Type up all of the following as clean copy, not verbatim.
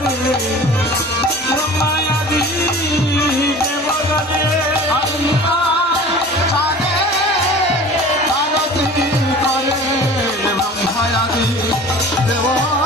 করে ব্রহ্মায়াদি দেবগণে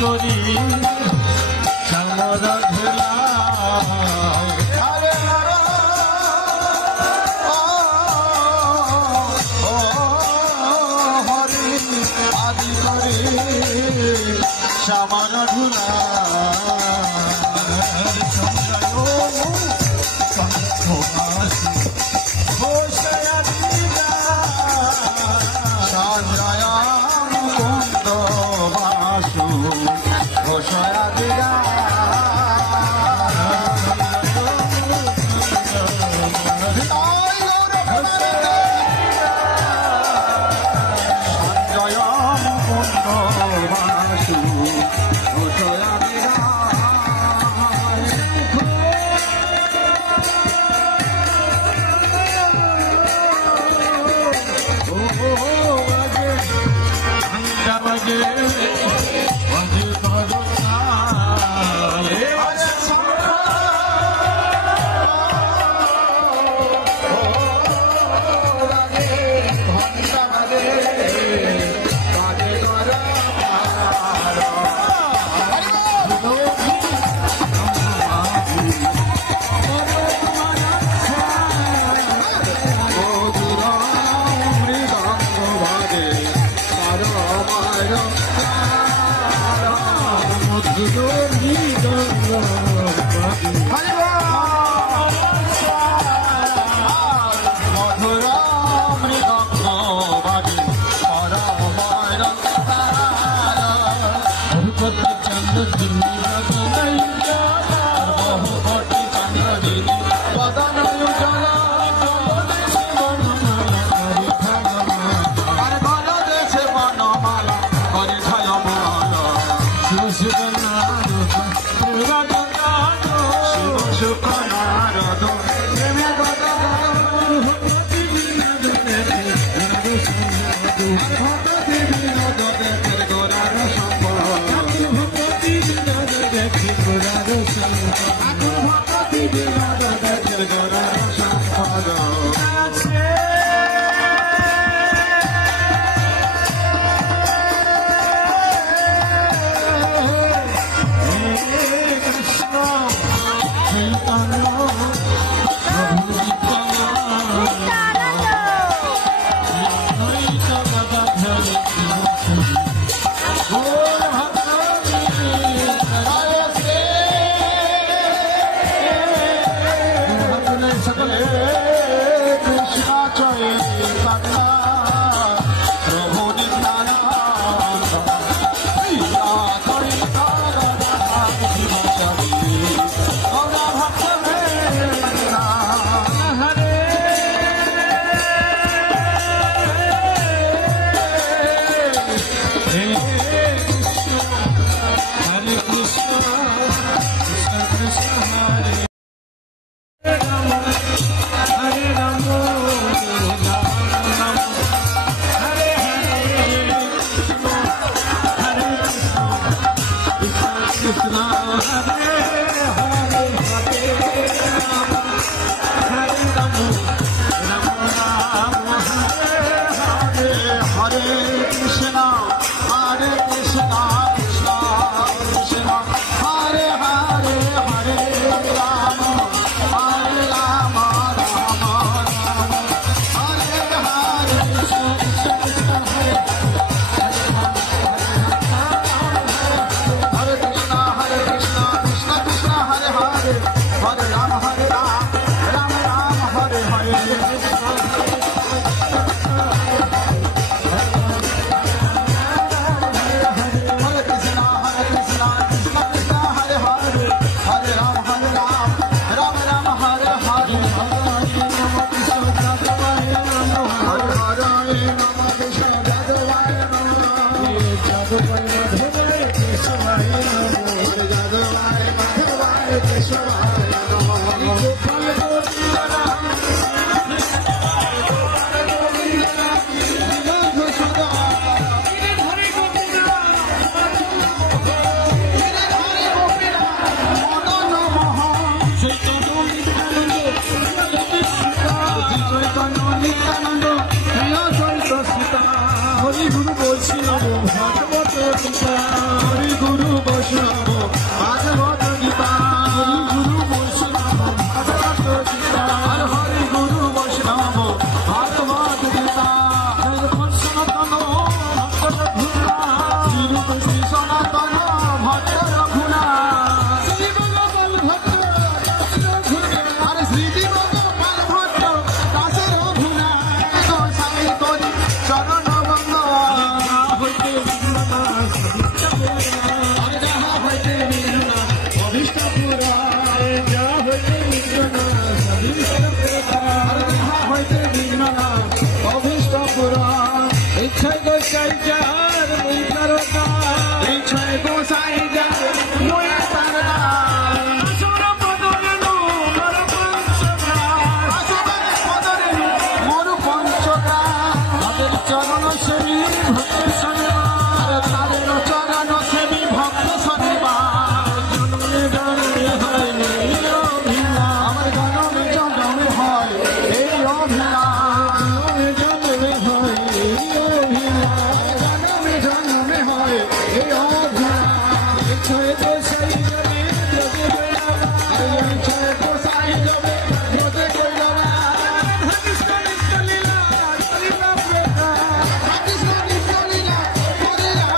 করি চামর ধুলা হরি আদি করি চামর ধুলা জয় মুকুন্দ বাসু নিত্যানন্দ প্রিয় চরিত সীতা হরি গুরু বৈষ্ণব ভাগবত গীতা হরি গুরু বৈষ্ণব ভাগবত গীতা হরি গুরু বৈষ্ণব ভাগবত গীতা হরি গুরু বৈষ্ণব ভাগবত গীতা সনাতন ভক্ত রঘুনা শ্রী সনাতন ভক্ত রঘুনা শ্রী ভগবান ভক্ত আরে শ্রী ভগবান ভক্ত দাসের রঘুনা গোসাই করি চরণ বন্ধ হইতে অভিষ্ট পুরা যা হইতে হইতে বিঘ্ন অভিষ্ট পুরা ইচ্ছায় গোসাই যার মুই করতা ইচ্ছায় গোসাই যার মুই করতা আসুর পদরে মোর পঞ্চকা আসুর পদরে মোর পঞ্চকা তাদের চরণ সেবী ভক্ত শনিবা তাদের চরণ সেবী ভক্ত শনিবা জন্মে জন্মে হয় এই অভিলা আমার জন্মে জন্মে হয় এই অভিলা জন্মে জন্মে হয় এই অভিলা জন্মে জন্মে হয় এই অভিলা ইচ্ছায় গোসাই যাবে ব্রজে কইলাম ইচ্ছায় গোসাই যাবে ব্রজে কইলাম কৃষ্ণ কৃষ্ণ লীলা করিলা প্রেতা কৃষ্ণ কৃষ্ণ লীলা করিলা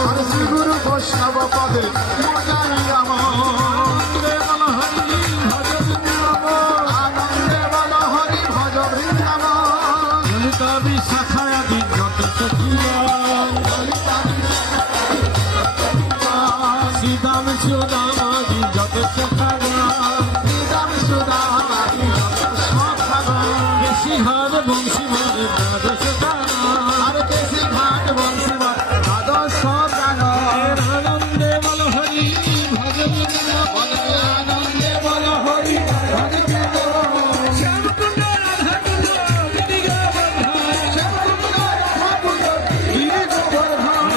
হরি গুরু বৈষ্ণব পদে আনন্দে বল হরি ভজ বৃন্দাব ললিতা বিশাখায়াদি যত শ্রীদাম সুদামাদি যত শ্রীদাম সুদামাদি যত বেশি হার বংশী মারে দ্বাদশ আরে বেশি ঘাট বংশী মারে দ্বাদশ আনন্দে বল হরি ভজ বৃন্দাব আনন্দে বল হরি ভজ বৃন্দাব শ্যামকুণ্ড রাধাকুণ্ড গিরি গোবর্ধন শ্যামকুণ্ড রাধাকুণ্ড গিরি গোবর্ধন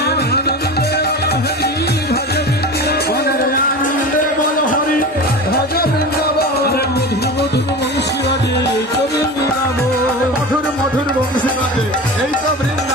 আনন্দে বল হরি ভজ বৃন্দাব মধুর মধুর বংশী বাজে এই তো বৃন্দাব মধুর মধুর বংশী বাজে এই তো বৃন্দাব